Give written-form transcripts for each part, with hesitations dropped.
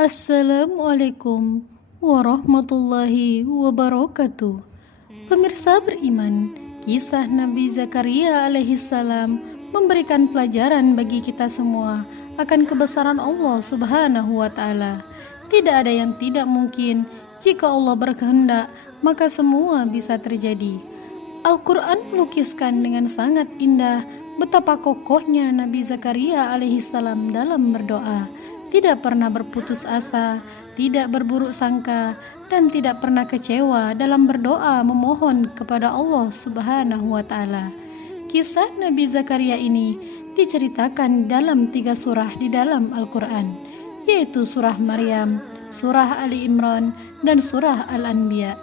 Assalamualaikum warahmatullahi wabarakatuh. Pemirsa beriman, kisah Nabi Zakaria alaihissalam memberikan pelajaran bagi kita semua akan kebesaran Allah subhanahu wa ta'ala. Tidak ada yang tidak mungkin. Jika Allah berkehendak, maka semua bisa terjadi. Al-Quran melukiskan dengan sangat indah betapa kokohnya Nabi Zakaria alaihissalam dalam berdoa. Tidak pernah berputus asa, tidak berburuk sangka, dan tidak pernah kecewa dalam berdoa memohon kepada Allah subhanahu wa ta'ala. Kisah Nabi Zakaria ini diceritakan dalam 3 surah di dalam Al-Quran, yaitu surah Maryam, surah Ali Imran, dan surah Al-Anbiya.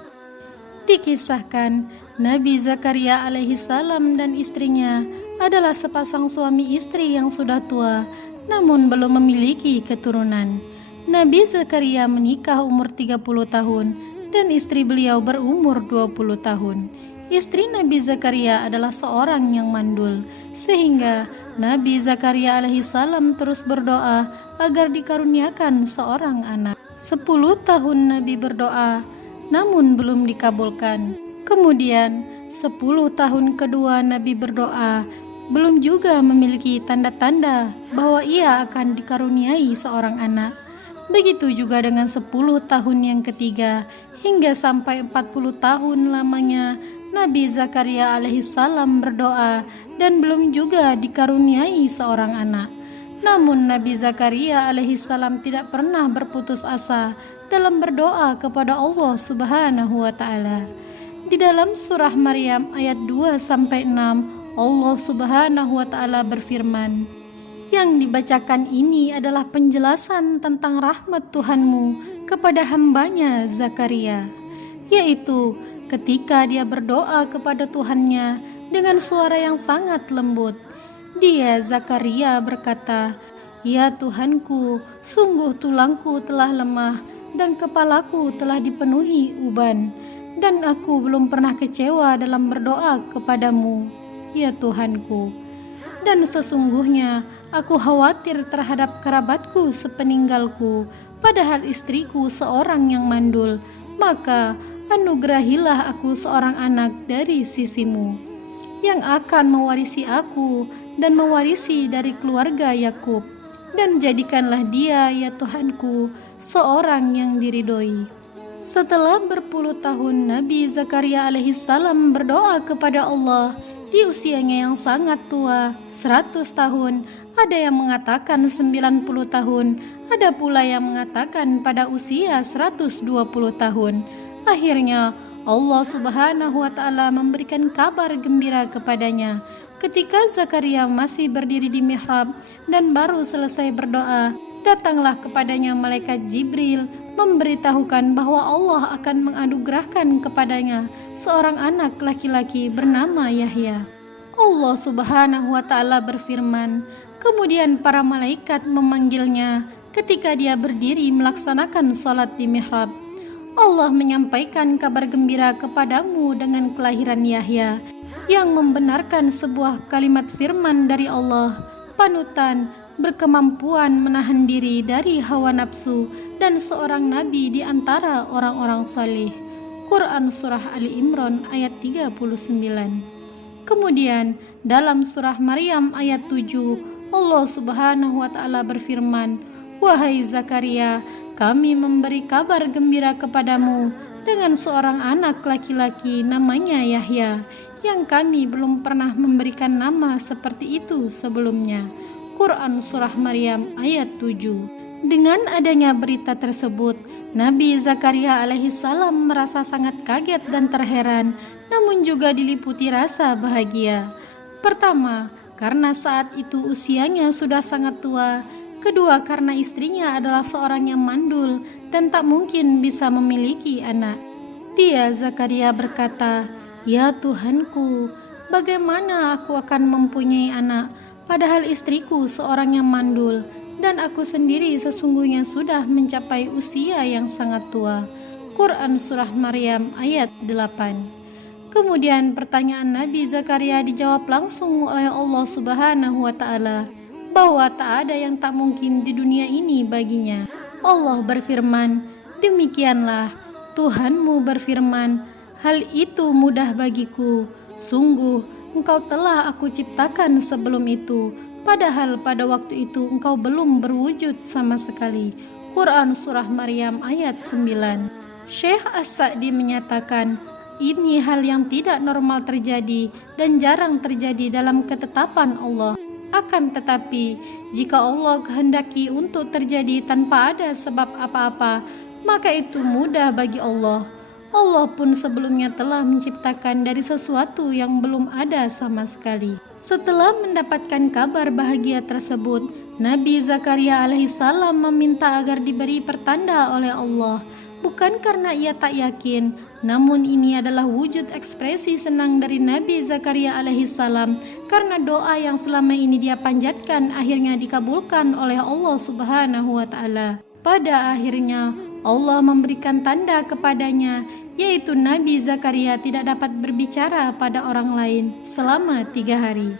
Dikisahkan Nabi Zakaria alaihissalam dan istrinya adalah sepasang suami istri yang sudah tua namun belum memiliki keturunan. Nabi Zakaria menikah umur 30 tahun dan istri beliau berumur 20 tahun. Istri Nabi Zakaria adalah seorang yang mandul, sehingga Nabi Zakaria alaihissalam terus berdoa agar dikaruniakan seorang anak. 10 tahun Nabi berdoa, namun belum dikabulkan. Kemudian 10 tahun kedua Nabi berdoa, belum juga memiliki tanda-tanda bahwa ia akan dikaruniai seorang anak. Begitu juga dengan 10 tahun yang ketiga, hingga sampai 40 tahun lamanya Nabi Zakaria alaihissalam berdoa dan belum juga dikaruniai seorang anak. Namun Nabi Zakaria alaihissalam tidak pernah berputus asa dalam berdoa kepada Allah subhanahu wa ta'ala. Di dalam surah Maryam ayat 2-6, Allah subhanahu wa ta'ala berfirman, yang dibacakan ini adalah penjelasan tentang rahmat Tuhanmu kepada hambanya Zakaria, yaitu ketika dia berdoa kepada Tuhannya dengan suara yang sangat lembut. Dia Zakaria berkata, "Ya Tuhanku, sungguh tulangku telah lemah dan kepalaku telah dipenuhi uban, dan aku belum pernah kecewa dalam berdoa kepadamu, ya Tuhanku. Dan sesungguhnya aku khawatir terhadap kerabatku sepeninggalku, padahal istriku seorang yang mandul. Maka anugerahilah aku seorang anak dari sisimu, yang akan mewarisi aku dan mewarisi dari keluarga Yakub. Dan jadikanlah dia, ya Tuhanku, seorang yang diridhoi." Setelah berpuluh tahun Nabi Zakaria alaihissalam berdoa kepada Allah di usianya yang sangat tua, 100 tahun, ada yang mengatakan 90 tahun, ada pula yang mengatakan pada usia 120 tahun. Akhirnya Allah subhanahu wa ta'ala memberikan kabar gembira kepadanya. Ketika Zakaria masih berdiri di mihrab dan baru selesai berdoa, datanglah kepadanya malaikat Jibril memberitahukan bahwa Allah akan menganugerahkan kepadanya seorang anak laki-laki bernama Yahya. Allah subhanahu wa ta'ala berfirman, kemudian para malaikat memanggilnya ketika dia berdiri melaksanakan sholat di mihrab. Allah menyampaikan kabar gembira kepadamu dengan kelahiran Yahya, yang membenarkan sebuah kalimat firman dari Allah, panutan, berkemampuan menahan diri dari hawa nafsu, dan seorang nabi di antara orang-orang salih. Quran surah Ali Imran ayat 39. Kemudian dalam surah Maryam ayat 7, Allah subhanahu wa ta'ala berfirman, "Wahai Zakaria, kami memberi kabar gembira kepadamu dengan seorang anak laki-laki namanya Yahya, yang kami belum pernah memberikan nama seperti itu sebelumnya." Quran surah Maryam ayat 7. Dengan adanya berita tersebut, Nabi Zakaria alaihissalam merasa sangat kaget dan terheran, namun juga diliputi rasa bahagia. Pertama, karena saat itu usianya sudah sangat tua. Kedua, karena istrinya adalah seorang yang mandul dan tak mungkin bisa memiliki anak. Dia Zakaria berkata, "Ya Tuhanku, bagaimana aku akan mempunyai anak, padahal istriku seorang yang mandul, dan aku sendiri sesungguhnya sudah mencapai usia yang sangat tua." Quran surah Maryam ayat 8. Kemudian pertanyaan Nabi Zakaria dijawab langsung oleh Allah subhanahu wa ta'ala, bahwa tak ada yang tak mungkin di dunia ini baginya. Allah berfirman, "Demikianlah Tuhanmu berfirman, hal itu mudah bagiku. Sungguh, engkau telah aku ciptakan sebelum itu, padahal pada waktu itu engkau belum berwujud sama sekali." Quran Surah Maryam ayat 9. Syekh As-Sa'di menyatakan, ini hal yang tidak normal terjadi dan jarang terjadi dalam ketetapan Allah. Akan tetapi, jika Allah kehendaki untuk terjadi tanpa ada sebab apa-apa, maka itu mudah bagi Allah. Allah pun sebelumnya telah menciptakan dari sesuatu yang belum ada sama sekali. Setelah mendapatkan kabar bahagia tersebut, Nabi Zakaria alaihissalam meminta agar diberi pertanda oleh Allah. Bukan karena ia tak yakin, namun ini adalah wujud ekspresi senang dari Nabi Zakaria alaihissalam karena doa yang selama ini dia panjatkan akhirnya dikabulkan oleh Allah Subhanahu wa Ta'ala. Pada akhirnya Allah memberikan tanda kepadanya, yaitu Nabi Zakaria tidak dapat berbicara pada orang lain selama 3 hari.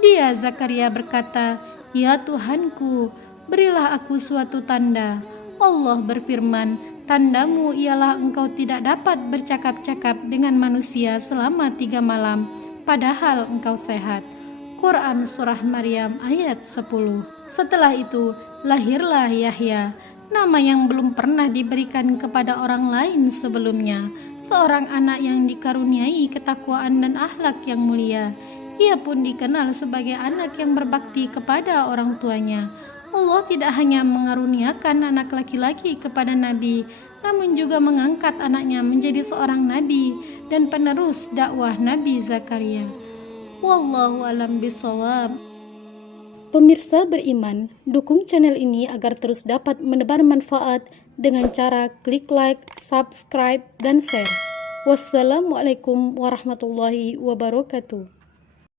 Dia Zakaria berkata, "Ya Tuhanku, berilah aku suatu tanda." Allah berfirman, "Tandamu ialah engkau tidak dapat bercakap-cakap dengan manusia selama 3 malam, padahal engkau sehat." Quran Surah Maryam ayat 10. Setelah itu, lahirlah Yahya, nama yang belum pernah diberikan kepada orang lain sebelumnya, seorang anak yang dikaruniai ketakwaan dan akhlak yang mulia. Ia pun dikenal sebagai anak yang berbakti kepada orang tuanya. Allah tidak hanya mengaruniakan anak laki-laki kepada Nabi, namun juga mengangkat anaknya menjadi seorang Nabi dan penerus dakwah Nabi Zakaria. Wallahu a'lam bishawab. Pemirsa beriman, dukung channel ini agar terus dapat menebar manfaat dengan cara klik like, subscribe, dan share. Wassalamualaikum warahmatullahi wabarakatuh.